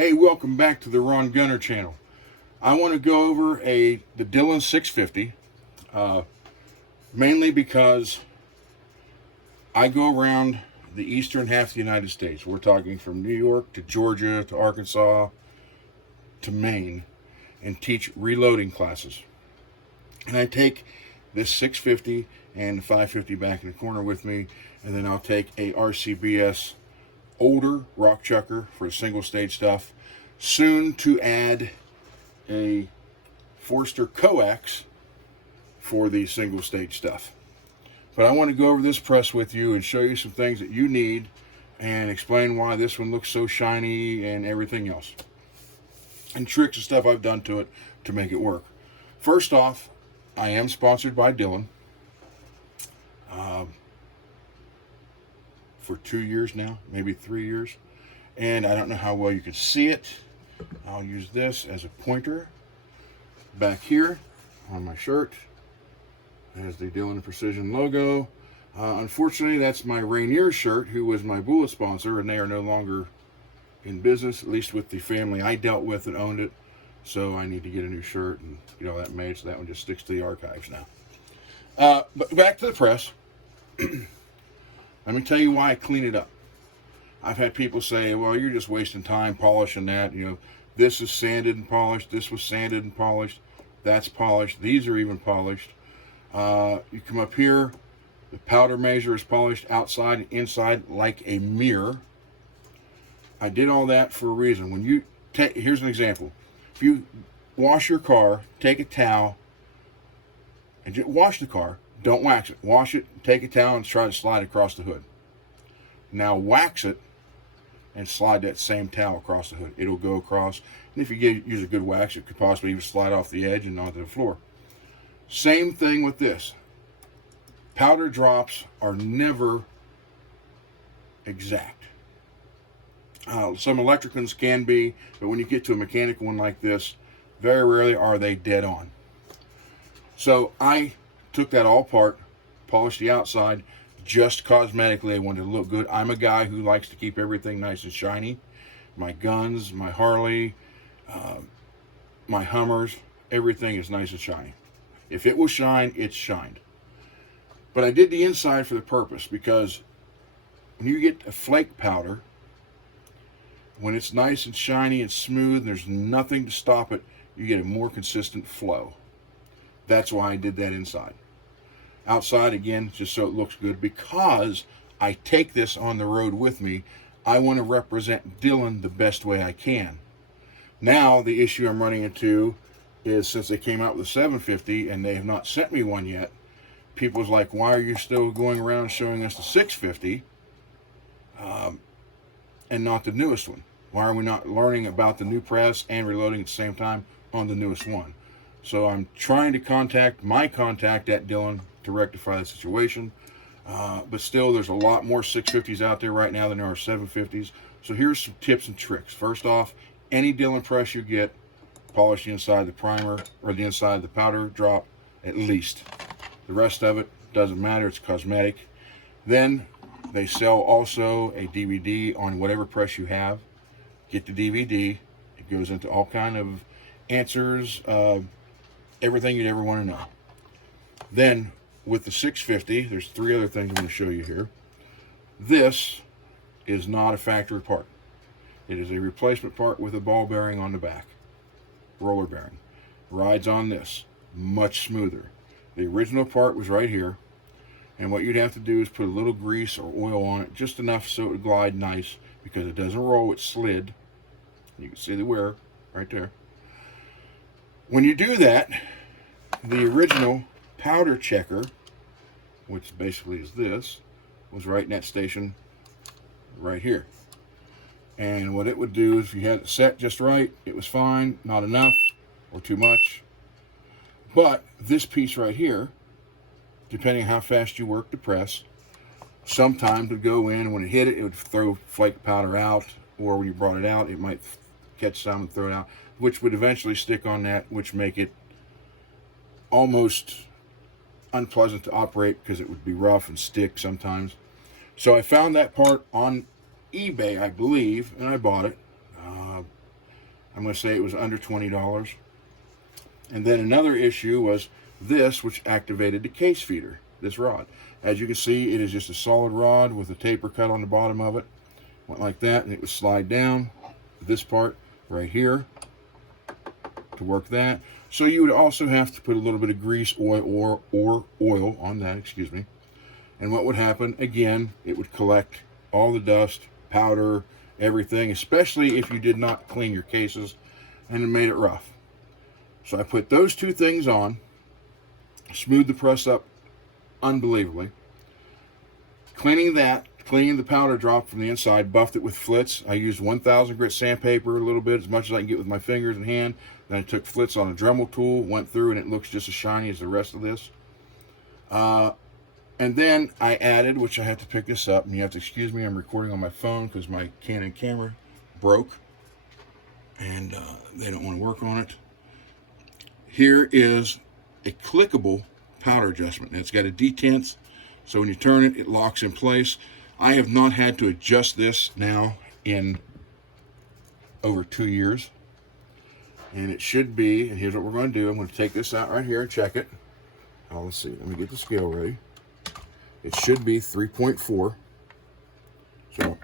Hey, welcome back to the Ron Gunner channel. I want to go over the Dillon 650, mainly because I go around the eastern half of the United States. We're talking from New York to Georgia to Arkansas to Maine, and teach reloading classes. And I take this 650 and the 550 back in the corner with me, and then I'll take a RCBS older rock chucker for the single stage stuff, soon to add a Forster coax for the single stage stuff. But I want to go over this press with you and show you some things that you need and explain why this one looks so shiny and everything else, and tricks and stuff I've done to it to make it work. First off, I am sponsored by Dillon for 2 years now, maybe 3 years, and I don't know how well you can see it. I'll use this as a pointer. Back here on my shirt there's the Dillon Precision logo. Unfortunately, that's my Rainier shirt, who was my bullet sponsor, and they are no longer in business, at least with the family I dealt with that owned it. So I need to get a new shirt and get all that made, so that one just sticks to the archives now. But back to the press. Let me tell you why I clean it up. I've had people say, well, you're just wasting time polishing that. You know, this is sanded and polished. This was sanded and polished. That's polished. These are even polished. You come up here, the powder measure is polished outside and inside like a mirror. I did all that for a reason. When you take, here's an example. If you wash your car, take a towel and just wash the car. Don't wax it. Wash it, take a towel, and try to slide across the hood. Now wax it and slide that same towel across the hood. It'll go across. And if you use a good wax, it could possibly even slide off the edge and onto the floor. Same thing with this. Powder drops are never exact. Some electric ones can be, but when you get to a mechanical one like this, very rarely are they dead on. So I took that all apart, polished the outside, just cosmetically. I wanted to look good. I'm a guy who likes to keep everything nice and shiny. My guns, my Harley, my Hummers, everything is nice and shiny. If it will shine, it's shined. But I did the inside for the purpose, because when you get a flake powder, when it's nice and shiny and smooth and there's nothing to stop it, you get a more consistent flow. That's why I did that inside. Outside, again, just so it looks good, because I take this on the road with me. I want to represent Dillon the best way I can. Now, the issue I'm running into is, since they came out with a 750 and they have not sent me one yet, people's like, why are you still going around showing us the 650 and not the newest one? Why are we not learning about the new press and reloading at the same time on the newest one? So I'm trying to contact my contact at Dillon to rectify the situation. But still, there's a lot more 650s out there right now than there are 750s. So here's some tips and tricks. First off, any Dillon press you get, polish the inside of the primer or the inside of the powder drop at least. The rest of it doesn't matter, it's cosmetic. Then they sell also a DVD on whatever press you have. Get the DVD. It goes into all kind of answers, everything you'd ever want to know. Then with the 650, there's 3 other things I'm going to show you here. This is not a factory part. It is a replacement part with a ball bearing on the back. Roller bearing. Rides on this. Much smoother. The original part was right here. And what you'd have to do is put a little grease or oil on it, just enough so it would glide nice, because it doesn't roll, it's slid. You can see the wear right there. When you do that, the original powder checker, which basically is this, was right in that station right here. And what it would do is, if you had it set just right, it was fine, not enough or too much. But this piece right here, depending on how fast you work the press, sometimes it would go in, and when it hit it, it would throw flake powder out, or when you brought it out, it might catch some and throw it out, which would eventually stick on that, which make it almost unpleasant to operate, because it would be rough and stick sometimes. So I found that part on eBay, I believe, and I bought it. I'm going to say it was under $20. And then another issue was this, which activated the case feeder, this rod. As you can see, it is just a solid rod with a taper cut on the bottom of it. Went like that, and it would slide down this part right here to work that. So you would also have to put a little bit of grease or oil on that, excuse me. And what would happen, again, it would collect all the dust, powder, everything, especially if you did not clean your cases, and it made it rough. So I put those two things on, smoothed the press up unbelievably. Cleaning the powder drop from the inside, buffed it with Flitz. I used 1000 grit sandpaper a little bit, as much as I can get with my fingers and hand. Then I took Flitz on a Dremel tool, went through, and it looks just as shiny as the rest of this. And then I added, which I have to pick this up, and you have to excuse me, I'm recording on my phone because my Canon camera broke, and they don't want to work on it. Here is a clickable powder adjustment, and it's got a detent, so when you turn it, it locks in place. I have not had to adjust this now in over 2 years, and it should be, and here's what we're going to do. I'm going to take this out right here and check it. Oh, let's see, let me get the scale ready. It should be 3.4. So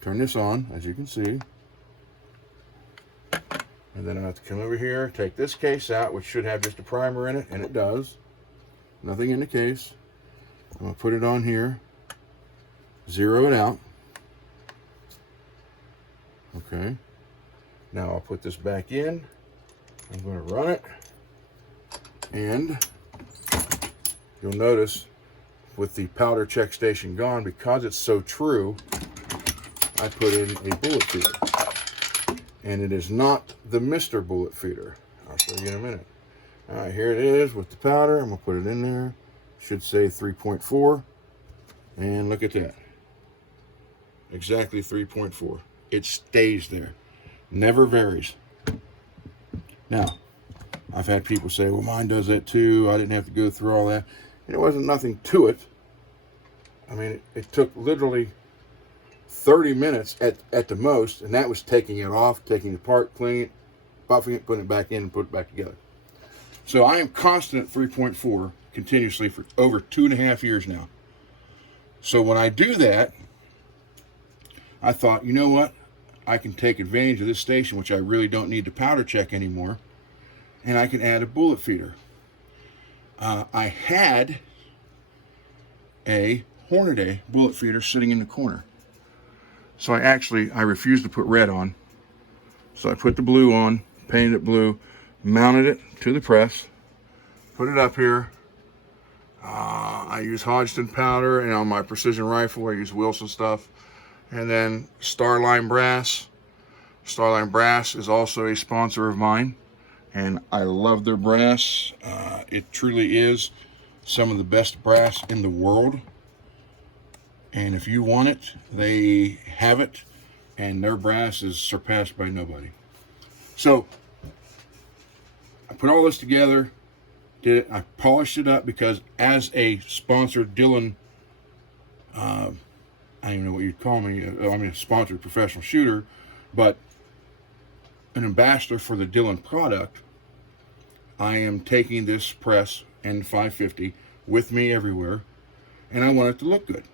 turn this on, as you can see. And then I have to come over here, take this case out, which should have just a primer in it, and it does. Nothing in the case. I'm going to put it on here, zero it out. Okay. Now I'll put this back in. I'm going to run it. And you'll notice with the powder check station gone, because it's so true, I put in a bullet feeder. And it is not the Mr. Bullet Feeder. I'll show you in a minute. All right, here it is with the powder. I'm going to put it in there. Should say 3.4. And look at that. Exactly 3.4. It stays there. Never varies. Now, I've had people say, well, mine does that too. I didn't have to go through all that. And it wasn't nothing to it. I mean, it took literally 30 minutes at the most, and that was taking it off, taking it apart, cleaning it, buffing it, putting it back in, and putting it back together. So I am constant at 3.4 continuously for over 2.5 years now. So when I do that, I thought, you know what? I can take advantage of this station, which I really don't need to powder check anymore, and I can add a bullet feeder. I had a Hornady bullet feeder sitting in the corner. So I refused to put red on. So I put the blue on, painted it blue, mounted it to the press, put it up here. I use Hodgson powder, and on my precision rifle, I use Wilson stuff. And then Starline Brass. Starline Brass is also a sponsor of mine, and I love their brass. It truly is some of the best brass in the world. And if you want it, they have it, and their brass is surpassed by nobody. So I put all this together, did it. I polished it up because as a sponsored Dillon, I don't even know what you'd call me. I'm a sponsored professional shooter, but an ambassador for the Dillon product, I am taking this press N550 with me everywhere, and I want it to look good.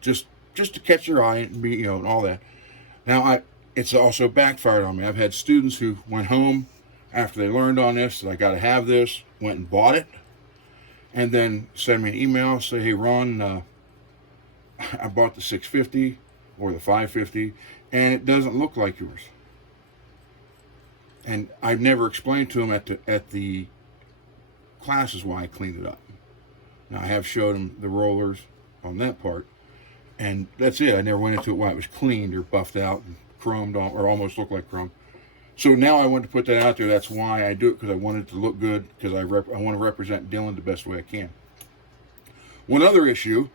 Just to catch your eye and be, and all that. Now, it's also backfired on me. I've had students who went home after they learned on this, that I got to have this, went and bought it, and then send me an email, say, hey, Ron, I bought the 650 or the 550, and it doesn't look like yours. And I've never explained to them at the classes why I cleaned it up. Now, I have showed them the rollers on that part, and that's it. I never went into it why it was cleaned or buffed out and chromed on, or almost looked like chrome. So now I wanted to put that out there. That's why I do it, because I want it to look good, because I want to represent Dillon the best way I can. One other issue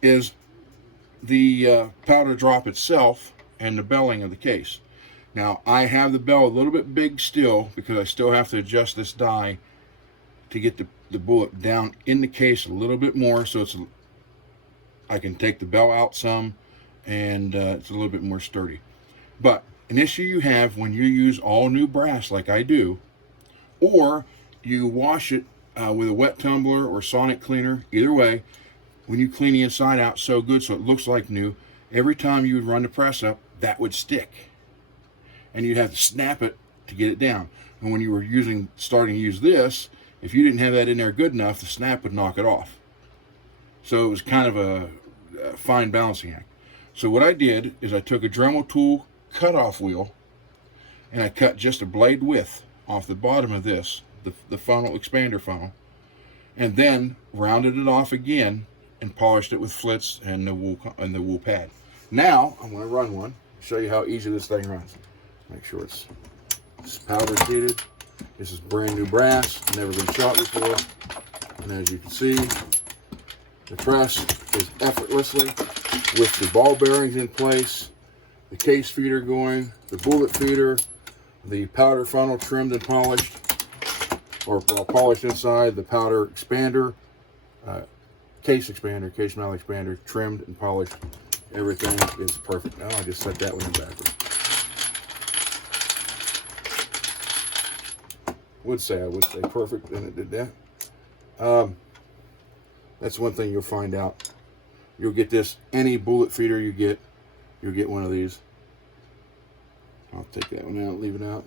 is the powder drop itself and the belling of the case. Now, I have the bell a little bit big still, because I still have to adjust this die to get the bullet down in the case a little bit more, so I can take the bell out some, and it's a little bit more sturdy. But an issue you have when you use all new brass like I do, or you wash it with a wet tumbler or sonic cleaner, either way, when you clean the inside out so good so it looks like new, every time you would run the press up, that would stick. And you'd have to snap it to get it down. And when you were starting to use this, if you didn't have that in there good enough, the snap would knock it off. So it was kind of a fine balancing act. So what I did is I took a Dremel tool cutoff wheel and I cut just a blade width off the bottom of this, the funnel, expander funnel, and then rounded it off again and polished it with flitz and the wool pad. Now I'm going to run one, show you how easy this thing runs. Make sure it's powder treated. This is brand new brass, never been shot before. And as you can see, the press is effortlessly with the ball bearings in place, the case feeder going, the bullet feeder, the powder funnel trimmed and polished, or polished inside, the powder expander, case mount expander, trimmed and polished. Everything is perfect. Now I just set that one in backwards. I would say perfect, and it did that. That's one thing you'll find out. You'll get this, any bullet feeder you get, you'll get one of these. I'll take that one out, leave it out.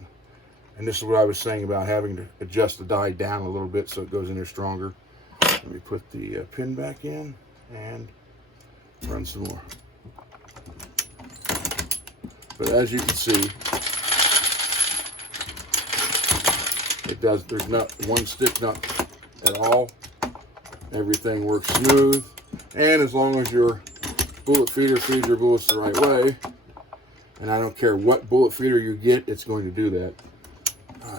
And this is what I was saying about having to adjust the die down a little bit so it goes in there stronger. Let me put the pin back in and run some more. But as you can see, there's not one stick nut at all. Everything works smooth. And as long as your bullet feeder feeds your bullets the right way, and I don't care what bullet feeder you get, it's going to do that.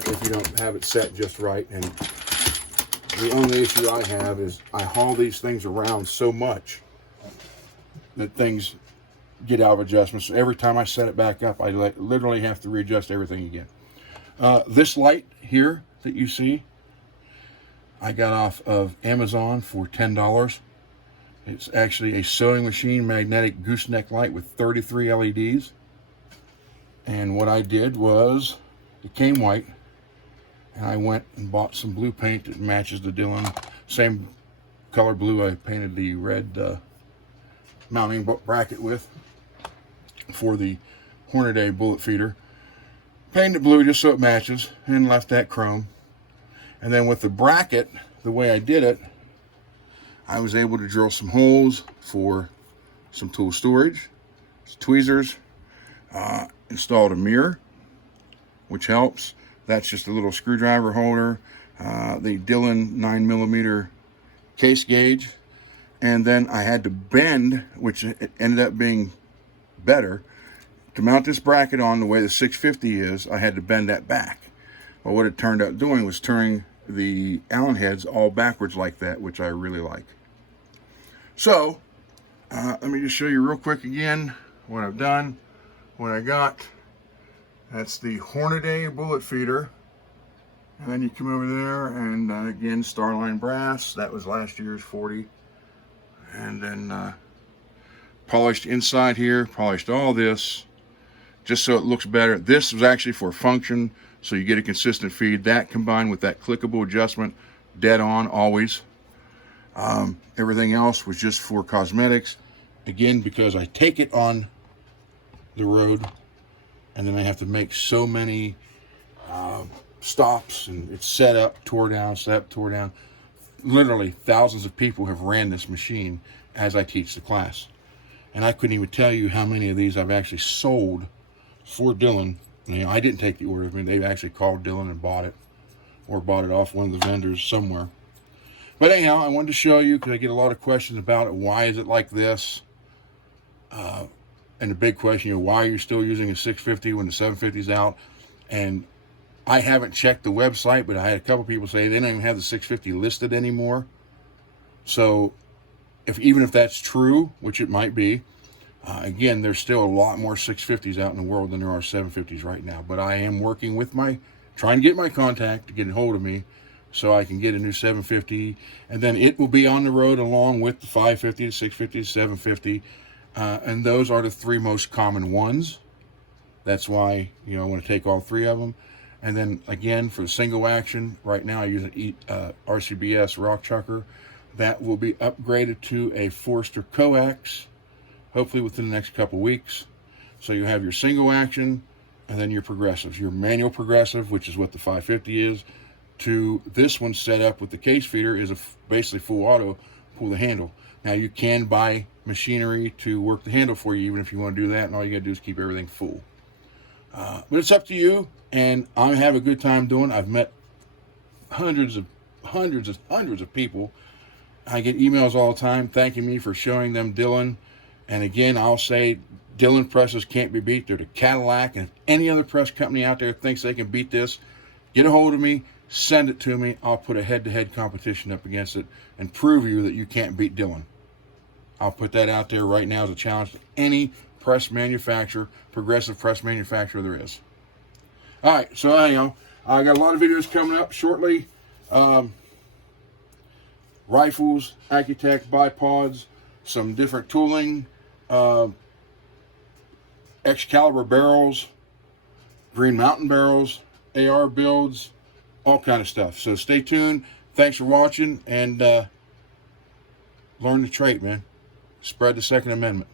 If you don't have it set just right. And the only issue I have is I haul these things around so much that things get out of adjustment. So every time I set it back up, I literally have to readjust everything again. This light here that you see, I got off of Amazon for $10. It's actually a sewing machine magnetic gooseneck light with 33 LEDs. And what I did was, it came white, and I went and bought some blue paint that matches the Dillon. Same color blue I painted the red mounting bracket with for the Hornady bullet feeder. Painted it blue just so it matches, and left that chrome. And then with the bracket, the way I did it, I was able to drill some holes for some tool storage, some tweezers, installed a mirror, which helps. That's just a little screwdriver holder, the Dillon 9mm case gauge, and then I had to bend, which ended up being better. To mount this bracket on the way the 650 is, I had to bend that back. Well, what it turned out doing was turning the Allen heads all backwards like that, which I really like. So, let me just show you real quick again what I've done, what I got. That's the Hornady bullet feeder. And then you come over there and again, Starline brass. That was last year's 40. And then polished inside here, polished all this, just so it looks better. This was actually for function, so you get a consistent feed. That combined with that clickable adjustment, dead on always. Everything else was just for cosmetics. Again, because I take it on the road, and then I have to make so many stops, and it's set up, tore down, set up, tore down. Literally thousands of people have ran this machine as I teach the class. And I couldn't even tell you how many of these I've actually sold for Dillon. You know, I didn't take the order. I mean, they actually called Dillon and bought it, or bought it off one of the vendors somewhere. But anyhow, I wanted to show you because I get a lot of questions about it. Why is it like this? And the big question, you know, why are you still using a 650 when the 750 is out? And I haven't checked the website, but I had a couple people say they don't even have the 650 listed anymore. So even if that's true, which it might be, again, there's still a lot more 650s out in the world than there are 750s right now. But I am working with trying to get my contact to get a hold of me so I can get a new 750. And then it will be on the road along with the 550, the 650, the 750. And those are the three most common ones. That's why, I want to take all 3 of them. And then again, for single action, right now I use an RCBS rock chucker. That will be upgraded to a Forster coax, hopefully within the next couple weeks. So you have your single action and then your progressives. Your manual progressive, which is what the 550 is, to this one set up with the case feeder is basically full auto, pull the handle. Now you can buy machinery to work the handle for you, even if you want to do that, and all you got to do is keep everything full. But it's up to you, and I have a good time doing it. I've met hundreds of people. I get emails all the time thanking me for showing them Dillon. And again, I'll say Dillon presses can't be beat. They're the Cadillac, and if any other press company out there thinks they can beat this, get a hold of me, send it to me. I'll put a head-to-head competition up against it and prove you that you can't beat Dillon. I'll put that out there right now as a challenge to any press manufacturer, progressive press manufacturer there is. All right, so anyhow, I got a lot of videos coming up shortly. Rifles, Accutech, bipods, some different tooling, Excalibur barrels, Green Mountain barrels, AR builds, all kind of stuff. So stay tuned. Thanks for watching, and learn the trait, man. Spread the Second Amendment.